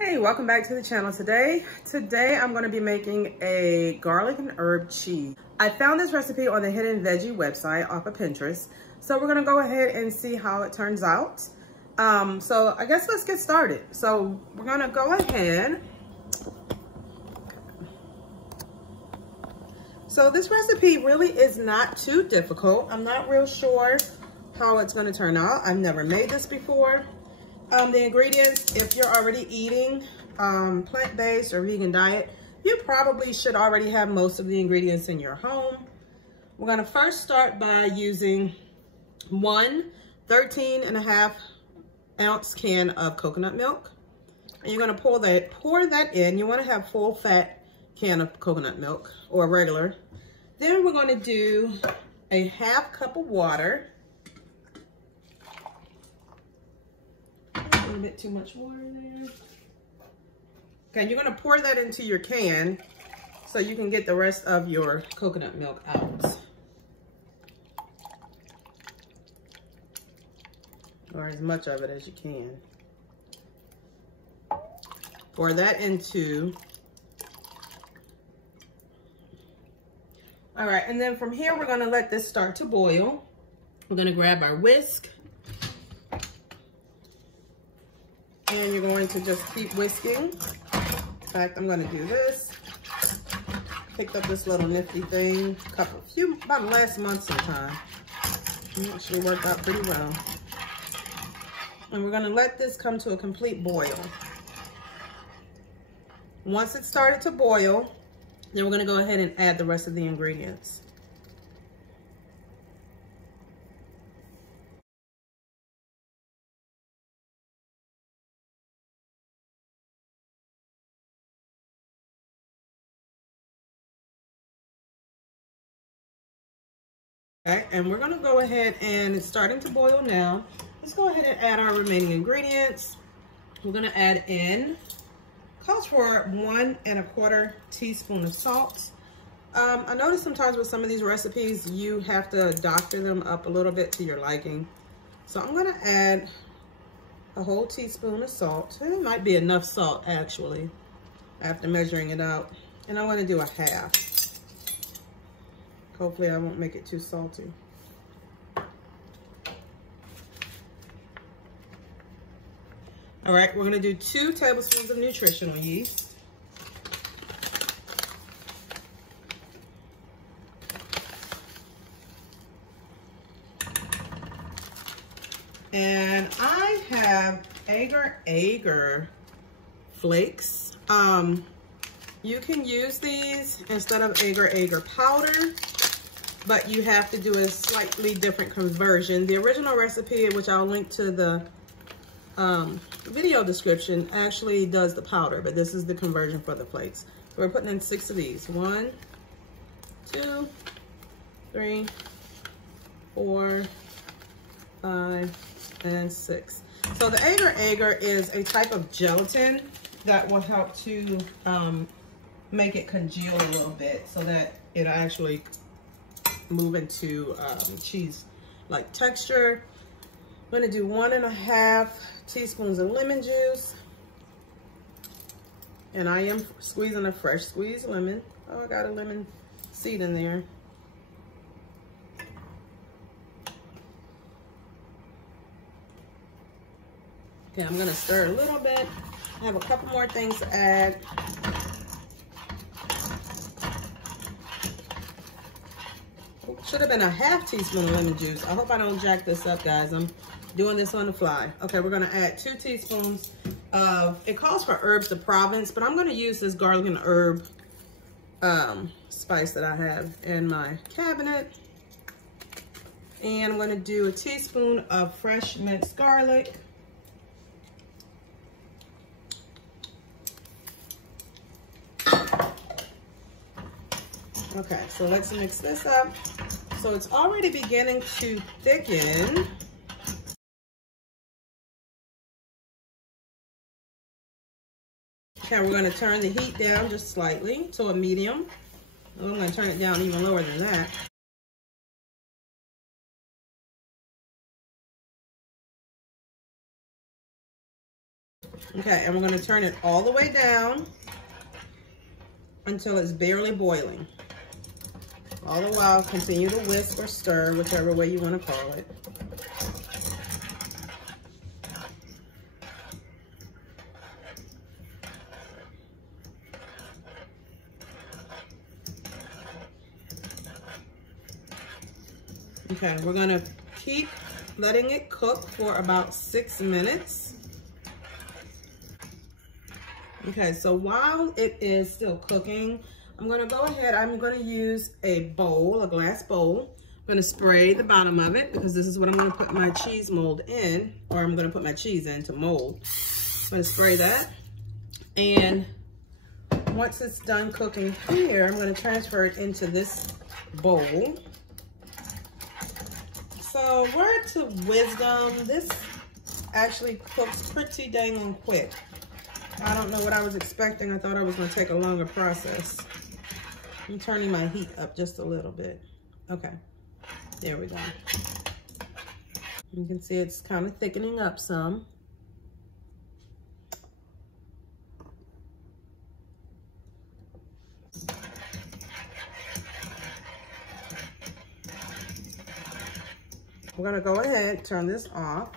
Hey, welcome back to the channel. Today I'm going to be making a garlic and herb cheese. I found this recipe on the Hidden Veggie website off of Pinterest. So we're going to go ahead and see how it turns out. So I guess let's get started. So we're going to go ahead. So this recipe really is not too difficult. I'm not real sure how it's going to turn out. I've never made this before. The ingredients, if you're already eating plant-based or vegan diet, you probably should already have most of the ingredients in your home. We're going to first start by using one 13.5 ounce can of coconut milk. And you're going to pour that in. You want to have full fat can of coconut milk or regular. Then we're going to do a 1/2 cup of water. A little bit too much water there. Okay, you're going to pour that into your can so you can get the rest of your coconut milk out. Or as much of it as you can. Pour that into. All right, and then from here, we're going to let this start to boil. We're going to grab our whisk. And you're going to just keep whisking. In fact, I'm going to do this. Picked up this little nifty thing about last month sometime. It actually worked out pretty well. And we're going to let this come to a complete boil. Once it started to boil, then we're going to go ahead and add the rest of the ingredients. Okay, and we're going to go ahead, and it's starting to boil now. Let's go ahead and add our remaining ingredients. We're going to add in, calls for 1 1/4 teaspoon of salt. I notice sometimes with some of these recipes, you have to doctor them up a little bit to your liking. So I'm going to add a whole teaspoon of salt. It might be enough salt, actually, after measuring it out. And I'm going to do a 1/2. Hopefully I won't make it too salty. All right, we're gonna do 2 tablespoons of nutritional yeast. And I have Agar Agar flakes. You can use these instead of Agar Agar powder, but you have to do a slightly different conversion. The original recipe, which I'll link to the video description, actually does the powder, but this is the conversion for the flakes. So we're putting in 6 of these. 1, 2, 3, 4, 5, and 6. So the Agar Agar is a type of gelatin that will help to make it congeal a little bit so that it'll actually move into cheese-like texture. I'm gonna do 1 1/2 teaspoons of lemon juice. And I am squeezing a fresh squeezed lemon. Oh, I got a lemon seed in there. Okay, I'm gonna stir a little bit. I have a couple more things to add. Should have been a 1/2 teaspoon of lemon juice. I hope I don't jack this up, guys. I'm doing this on the fly. Okay, we're gonna add 2 teaspoons of, it calls for herbs de Provence, but I'm gonna use this garlic and herb spice that I have in my cabinet. And I'm gonna do a teaspoon of fresh minced garlic. Okay, so let's mix this up. So it's already beginning to thicken. Okay, we're gonna turn the heat down just slightly to a medium. I'm gonna turn it down even lower than that. Okay, and we're gonna turn it all the way down until it's barely boiling. All the while, continue to whisk or stir, whichever way you want to call it. Okay, we're gonna keep letting it cook for about 6 minutes. Okay, so while it is still cooking, I'm gonna go ahead, I'm gonna use a bowl, a glass bowl. I'm gonna spray the bottom of it because this is what I'm gonna put my cheese mold in, or I'm gonna put my cheese in to mold. I'm gonna spray that. And once it's done cooking here, I'm gonna transfer it into this bowl. So word to wisdom, this actually cooks pretty dang quick. I don't know what I was expecting. I thought it was gonna take a longer process. I'm turning my heat up just a little bit. Okay, there we go. You can see it's kind of thickening up some. We're gonna go ahead, turn this off.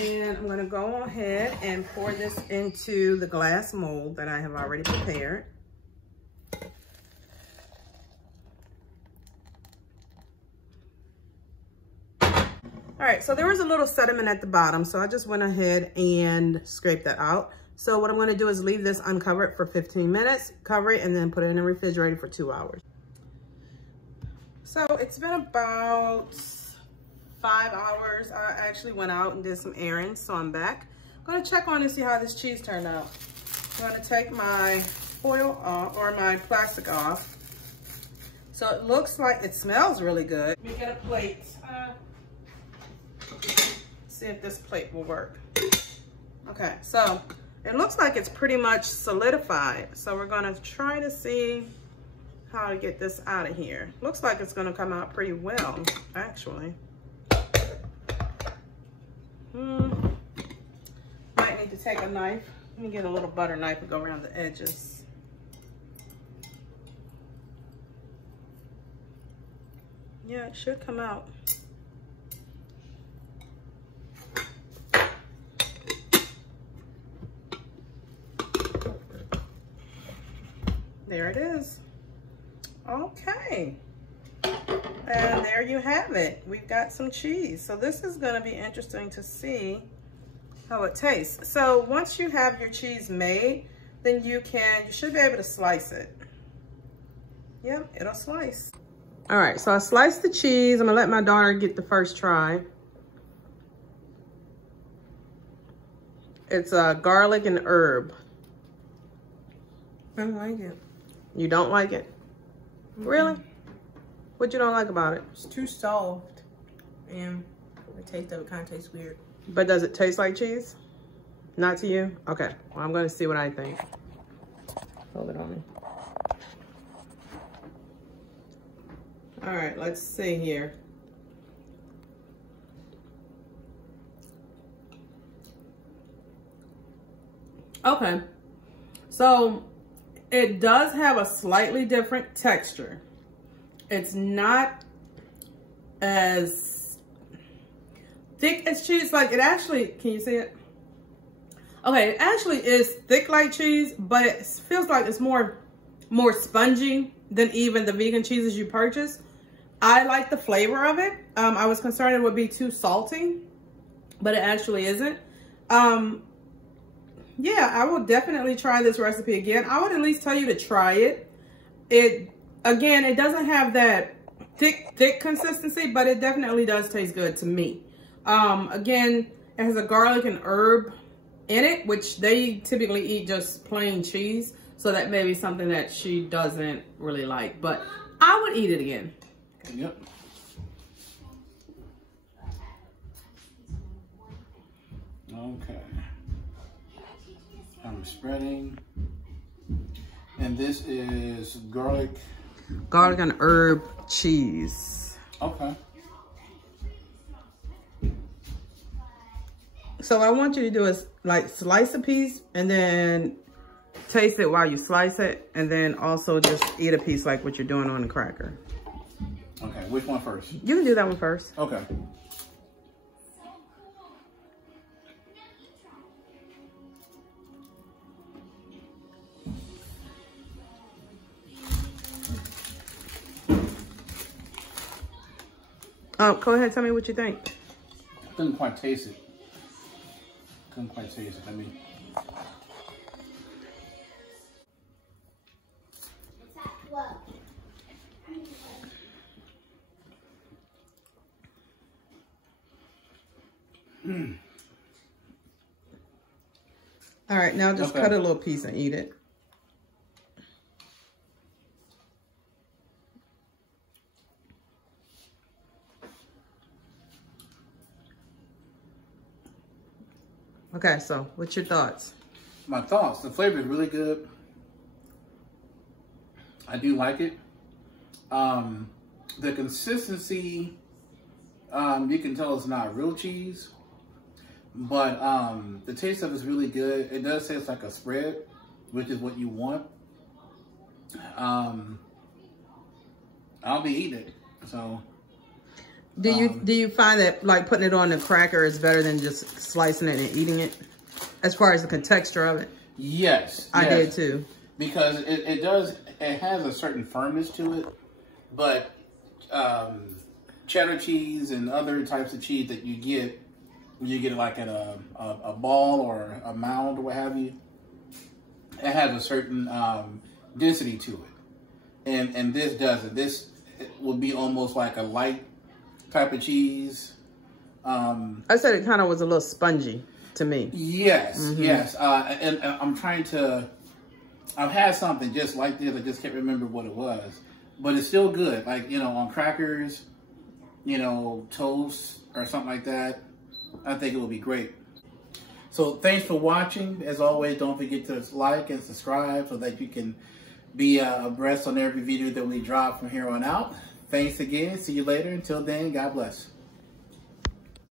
And I'm gonna go ahead and pour this into the glass mold that I have already prepared. All right, so there was a little sediment at the bottom, so I just went ahead and scraped that out. So what I'm gonna do is leave this uncovered for 15 minutes, cover it, and then put it in the refrigerator for 2 hours. So it's been about 5 hours. I actually went out and did some errands, so I'm back. I'm gonna check on and see how this cheese turned out. I'm gonna take my foil off, or my plastic off. So it looks like, it smells really good. Let me get a plate. See if this plate will work. Okay, so it looks like it's pretty much solidified. So we're gonna try to see how to get this out of here. Looks like it's gonna come out pretty well, actually. Might need to take a knife. Let me get a little butter knife and go around the edges. Yeah, it should come out. There it is. Okay. And there you have it. We've got some cheese. So this is going to be interesting to see how it tastes. So once you have your cheese made, then you should be able to slice it. Yep, it'll slice. All right, so I sliced the cheese. I'm gonna let my daughter get the first try. It's garlic and herb. I don't like it. You don't like it? Really? What you don't like about it? It's too soft, and the taste of it kind of tastes weird. But does it taste like cheese? Not to you? Okay, well, I'm gonna see what I think. Hold it on me. All right, let's see here. Okay, so it does have a slightly different texture. It's not as thick as cheese. Like it actually, can you see it? Okay, it actually is thick like cheese, but it feels like it's more spongy than even the vegan cheeses you purchase. I like the flavor of it. I was concerned it would be too salty, but it actually isn't. Yeah, I will definitely try this recipe again. I would at least tell you to try it. Again, it doesn't have that thick consistency, but it definitely does taste good to me. Again, it has a garlic and herb in it, which they typically eat just plain cheese. So that may be something that she doesn't really like, but I would eat it again. Yep. Okay. I'm spreading. And this is garlic. Garlic and herb cheese. Okay. So I want you to do is like slice a piece and then taste it while you slice it, and then also just eat a piece like what you're doing on the cracker. Okay, which one first? You can do that one first. Okay. Go ahead, tell me what you think. I couldn't quite taste it. Couldn't quite taste it. I mean, All right, now just cut a little piece and eat it. Okay, so what's your thoughts? my thoughts. The flavor is really good. I do like it. The consistency, you can tell it's not real cheese, but the taste of it is really good. It does taste like a spread, which is what you want. I'll be eating it. So, do you find that like putting it on the cracker is better than just slicing it and eating it, as far as the texture of it? Yes, I did too. Because it has a certain firmness to it, but cheddar cheese and other types of cheese that you get when you get it like in a ball or a mound or what have you, it has a certain density to it, and this doesn't. This will be almost like a light type of cheese. I said it kind of was a little spongy to me. Yes, yes, and I'm trying to. I've had something just like this. I just can't remember what it was, but it's still good. Like, you know, on crackers, you know, toast or something like that. I think it would be great. So thanks for watching. As always, don't forget to like and subscribe so that you can be abreast on every video that we drop from here on out. Thanks again. See you later. Until then, God bless.